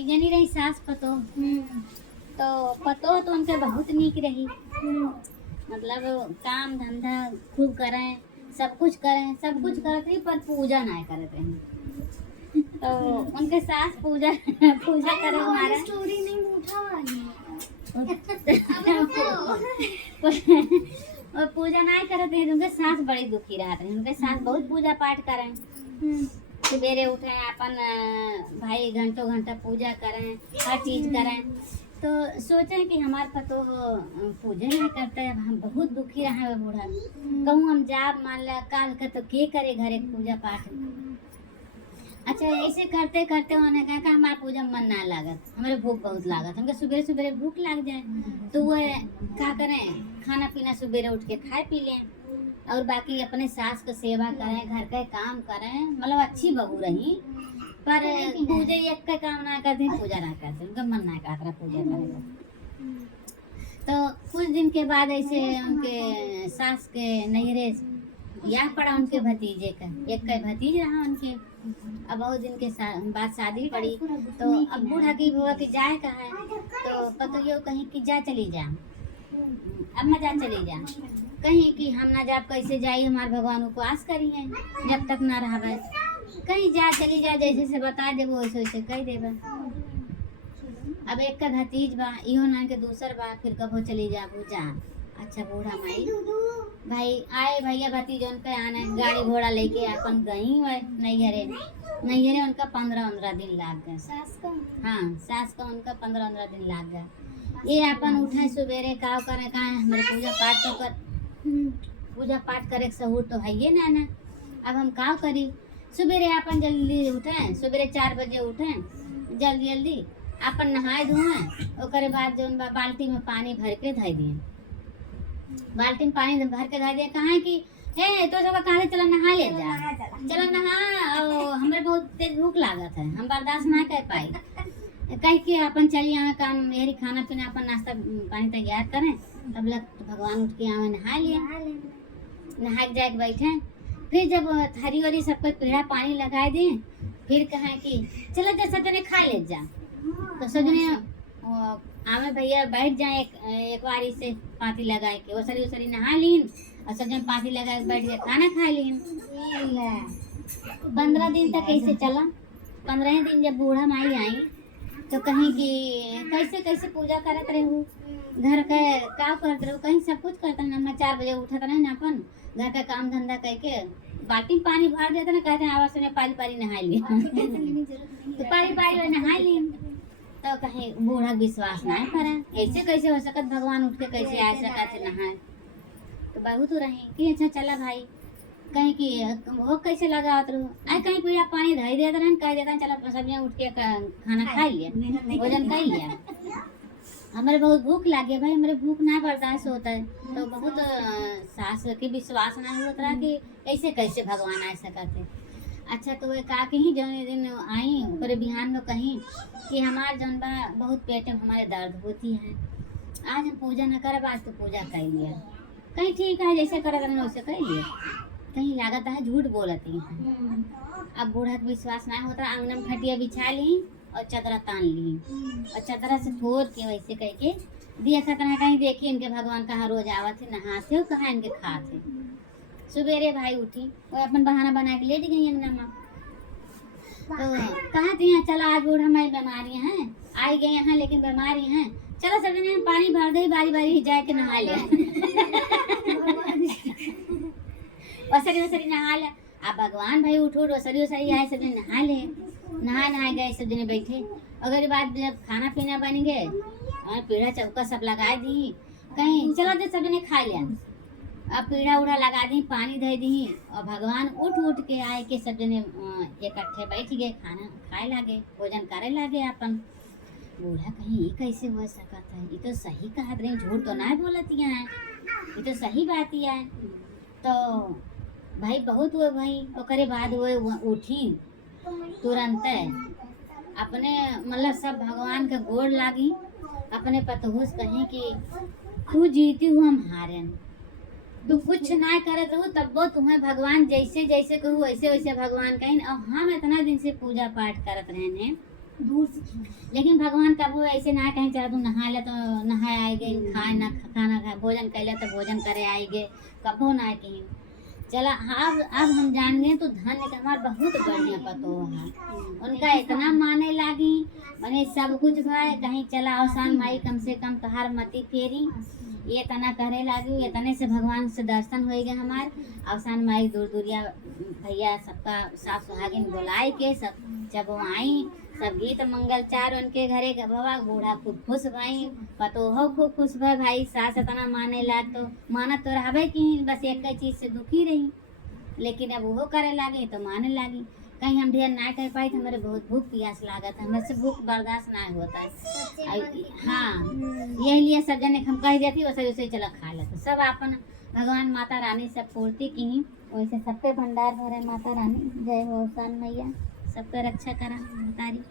एक जनी रही सास पतो, तो पतो तो उनके बहुत नीक रही। मतलब काम धंधा खूब करें, सब कुछ करत रही, पर पूजा ना करत रही। तो उनके सास पूजा पूजा करे हमारा स्टोरी नहीं उठा वाली और पूजा ना करत रही, उनके सास बड़ी दुखी रहत रही। उनके सास बहुत पूजा पाठ करें, सवेरे उठे अपन भाई घंटों घंटा पूजा करें, हर चीज करें। तो सोचे कि हमार पतो पूजा नहीं करते, अब हम बहुत दुखी रहे बूढ़ा। कहूँ हम जाब मान ला काल का तो के करे घरे पूजा पाठ। अच्छा ऐसे करते करते उन्होंने कहा कि हमारा पूजा मन ना लागत, हमारे भूख बहुत लागत, हमके सुबह सुबह भूख लग जाए तो वो क्या करें, खाना पीना सुबह उठ के खाए पी लें और बाकी अपने सास का सेवा करें, घर का काम करें। मतलब अच्छी बहू रही, पर पूजा एक का काम ना करती, पूजा ना करती, उनका मन ना करता पूजा करेगा। तो कुछ दिन के बाद ऐसे उनके सास के नैहरे या पड़ा उनके भतीजे का, एक का भतीज रहा उनके। अब बहुत दिन के बाद शादी पड़ी, तो अब बूढ़ा की बुआ की जाए कहा है, तो पतो कहीं कि जा चली जा, अब मैं जा चली जा, कहीं कि हम ना जाब कैसे जाई, हमारे भगवान उपवास करी है जब तक ना रहा, कहीं जा चली जा, जैसे से बता देबो वैसे वैसे कह देबा। अब एक का भतीज बा, इहो ना के दूसर बा, फिर कबो चली जाबू जा। अच्छा बूढ़ा माई भाई आए भैया भतीजन पे आने गाड़ी घोड़ा लेके अपन गई नैहरे नैहरे उनका 15-15 दिन लाग गए। सास का हाँ सास का उनका 15-15 दिन लाग गए। ये अपन उठे सवेरे काव करे कहा हमारे पूजा पाठ तो कर, पूजा पाठ करे सहूर तो है ये ना। अब हम काव करी, सवेरे अपन जल्दी उठे, सवेरे 4 बजे उठे, जल्दी जल्दी अपन नहाए धोए, ओकरे बाद जो बाल्टी में पानी भर के धर दिए, बाल्टी में पानी भर के धर दिए। कहा कि हे तो सब कहा चला नहा ले जा, चला नहा, हमें बहुत तेज भूख लागत है, हम बर्दाश्त ना कर पाई, कह के अपन चली आवे काम मेरी खाना पीना अपन नाश्ता पानी तैयार करें, तब लग तो भगवान उठ के आवे नहा लिए, नहा के जाके बैठे। फिर जब थरी वरी सब कोई पीढ़ा पानी लगा दिए, फिर कहा कि चलो जा सब जने खा ले जा, तो सब जने आवे भैया बैठ जाए एक बारी से पाती लगा के ओसरी नहा लीन और सब जन पाती लगा के बैठ के खाना खा लीन। 15 दिन तक कैसे चला। 15 दिन जब बूढ़ा माई आई तो कहीं कि कैसे कैसे पूजा करत रहू, घर का काम करते रहू, कहीं सब कुछ करता ना। मैं 4 बजे उठत रहे ना, अपन घर का काम धंधा करके बाल्टी में पानी भर देते ना, कहते हैं आवाज में पारी पारी नहा लिया तो पारी पारी नहा ली। तो कहीं बूढ़ा विश्वास ना करे, ऐसे कैसे हो सकत, भगवान उठ के कैसे आ सकत नहाए। तो बहुत रही कि अच्छा चला भाई, कहीं कि वो कैसे लगा रहू, आई कहीं पीड़ा पानी धई देते रहे, कह देता चला सब्जियां उठ के खाना खा लिया, भोजन कर लिया। हमारे बहुत भूख लगे भाई, हमारे भूख ना बर्दाश्त होता है, तो बहुत सास के विश्वास ना होता रहा कि ऐसे कैसे भगवान आ सकते। अच्छा तो वे का ही जौन दिन आई पर बिहान में कहीं कि हमार जौन बा बहुत पेट में हमारे दर्द होती है, आज हम पूजा न करब, आज तो पूजा कर लिया, कहीं ठीक है जैसे करत रहे वैसे कर लिया, कहीं लागत है झूठ बोलती है। अब बूढ़ा का विश्वास ना होता, आंगन में खटिया बिछा ली और चदरा तान ली और चदरा से फोड़ के वैसे करके दिया खतना, कहीं देखी इनके भगवान कहाँ रोज आवत है नहाते हो, कहाँ इनके खाते। सवेरे भाई उठी वो अपन बहाना बना के लेट गई अंगना में, तो कहा थी चला आज बूढ़ा मैं बीमारियां हैं आई गई यहाँ, लेकिन बीमारी हैं, चलो सब जने पानी भर दे, बारी बारी जाके नहा लिया वसरी वसरी नहा लिया। अब भगवान भाई उठ उठ वसरी वसरी आए, सब जने नहा ले, नहा गए सब जने बैठे। अगर बाद जब खाना पीना बन गए और पीढ़ा चौका सब लगा दी, कहीं चलो दे सब जने खा लिया, अब पीढ़ा उड़ा लगा दी, पानी दे दी और भगवान उठ उठ के आए के सब जने इकट्ठे बैठ गए, खाना खाए लागे, भोजन करे लागे अपन। बूढ़ा कहीं ये कैसे हो सकता है, ये तो सही कहा रही, झूठ तो ना बोलती है, ये तो सही बात ही है। तो भाई बहुत हुए भाई, ओकरे बाद वो उठी तुरंत अपने मतलब सब भगवान के गोड़ लागी, अपने पतहूस कहीं कि तू जीती हूँ हम हारे, तू कुछ ना करत रहू तब वो तुम्हें भगवान जैसे जैसे कहू वैसे वैसे भगवान कहीं। और हम इतना दिन से पूजा पाठ करत रहे हैं, दूर से खेल। लेकिन भगवान कबो ऐसे ना कहीं चला तू नहा ले तो नहाए आएगे, खाए ना खाना खाए, भोजन कैले तो भोजन करे आएगे, कबो ना कहीं चला। अब हम जान गए तो धन्य का हमार बहुत बढ़िया पतो है, उनका इतना माने लागी मने सब कुछ भाई कहीं चला अवसान माई कम से कम तोहार मती फेरी ये तना करे लागी, ये तने से भगवान से दर्शन हो गए हमार। अवसान माई दूर दूरिया भैया सबका सास सुहागिन बुलाए के सब जब वो आई सब गीत मंगल चार उनके घरे बाबा बूढ़ा खूब खुश भाई, पतो हो खूब खुश भाई, भाई सास इतना माने लाग तो मानत तो रहबे की बस एक चीज से दुखी रही, लेकिन अब वो करे लागे तो माने लागी। कहीं हम ढेर ना कर पाई तो हमारे बहुत भूख प्यास लागत है, हमसे भूख बर्दाश्त ना होता है। हाँ यही लिए सब जने हम कह देती वैसे वैसे चला खा लेते सब अपन भगवान माता रानी सब पूर्ति की वैसे सबके भंडार भरे माता रानी। जय हो अवसान मैया, सबका रक्षा करा तारी।